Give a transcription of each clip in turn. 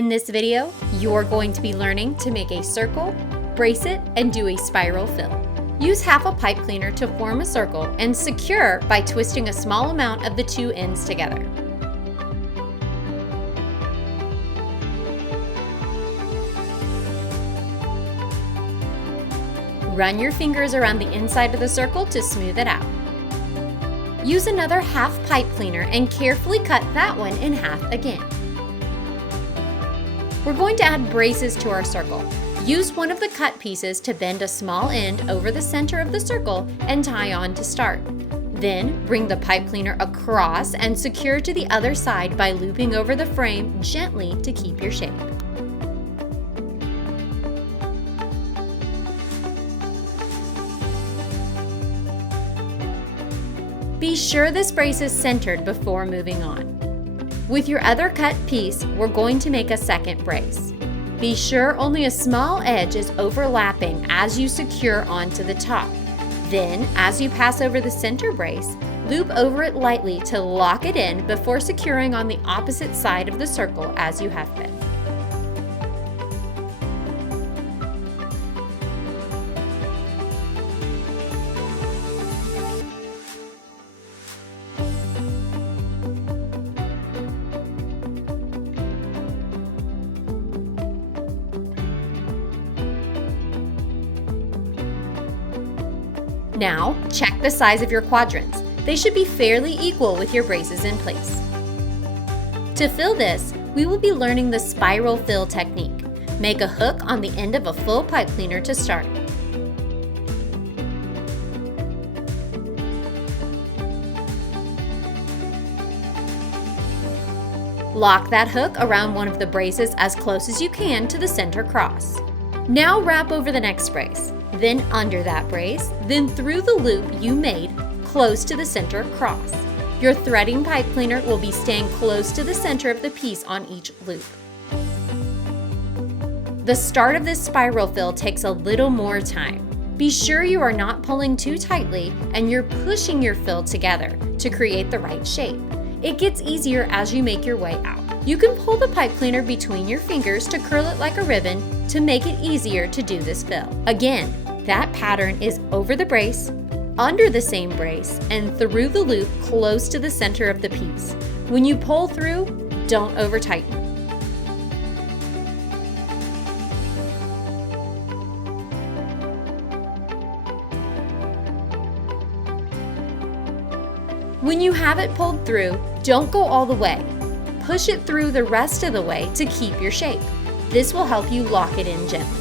In this video, you're going to be learning to make a circle, brace it, and do a spiral fill. Use half a pipe cleaner to form a circle and secure by twisting a small amount of the two ends together. Run your fingers around the inside of the circle to smooth it out. Use another half pipe cleaner and carefully cut that one in half again. We're going to add braces to our circle. Use one of the cut pieces to bend a small end over the center of the circle and tie on to start. Then bring the pipe cleaner across and secure to the other side by looping over the frame gently to keep your shape. Be sure this brace is centered before moving on. With your other cut piece, we're going to make a second brace. Be sure only a small edge is overlapping as you secure onto the top. Then, as you pass over the center brace, loop over it lightly to lock it in before securing on the opposite side of the circle as you have been. Now, check the size of your quadrants. They should be fairly equal with your braces in place. To fill this, we will be learning the spiral fill technique. Make a hook on the end of a full pipe cleaner to start. Lock that hook around one of the braces as close as you can to the center cross. Now wrap over the next brace, then under that brace, then through the loop you made close to the center cross. Your threading pipe cleaner will be staying close to the center of the piece on each loop. The start of this spiral fill takes a little more time. Be sure you are not pulling too tightly and you're pushing your fill together to create the right shape. It gets easier as you make your way out. You can pull the pipe cleaner between your fingers to curl it like a ribbon to make it easier to do this fill. Again, that pattern is over the brace, under the same brace, and through the loop close to the center of the piece. When you pull through, don't over-tighten. When you have it pulled through, don't go all the way. Push it through the rest of the way to keep your shape. This will help you lock it in gently.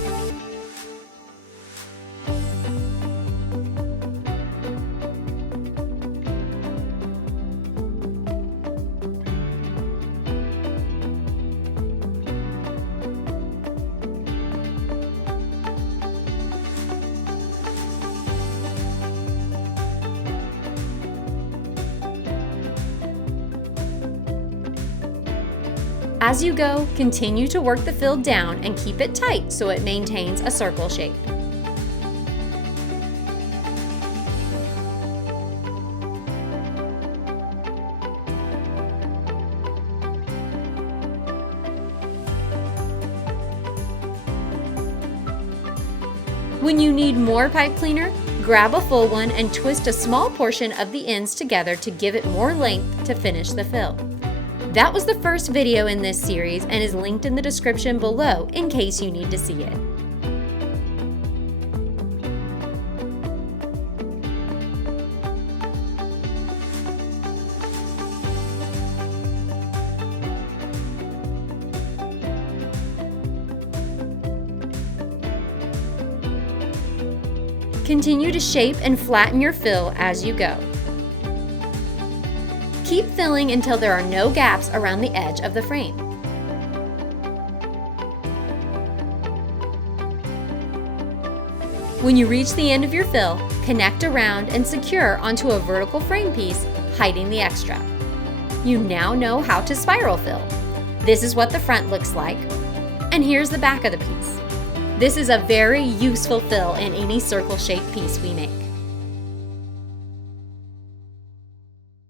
As you go, continue to work the fill down and keep it tight so it maintains a circle shape. When you need more pipe cleaner, grab a full one and twist a small portion of the ends together to give it more length to finish the fill. That was the first video in this series and is linked in the description below in case you need to see it. Continue to shape and flatten your fill as you go. Keep filling until there are no gaps around the edge of the frame. When you reach the end of your fill, connect around and secure onto a vertical frame piece, hiding the extra. You now know how to spiral fill. This is what the front looks like, and here's the back of the piece. This is a very useful fill in any circle-shaped piece we make.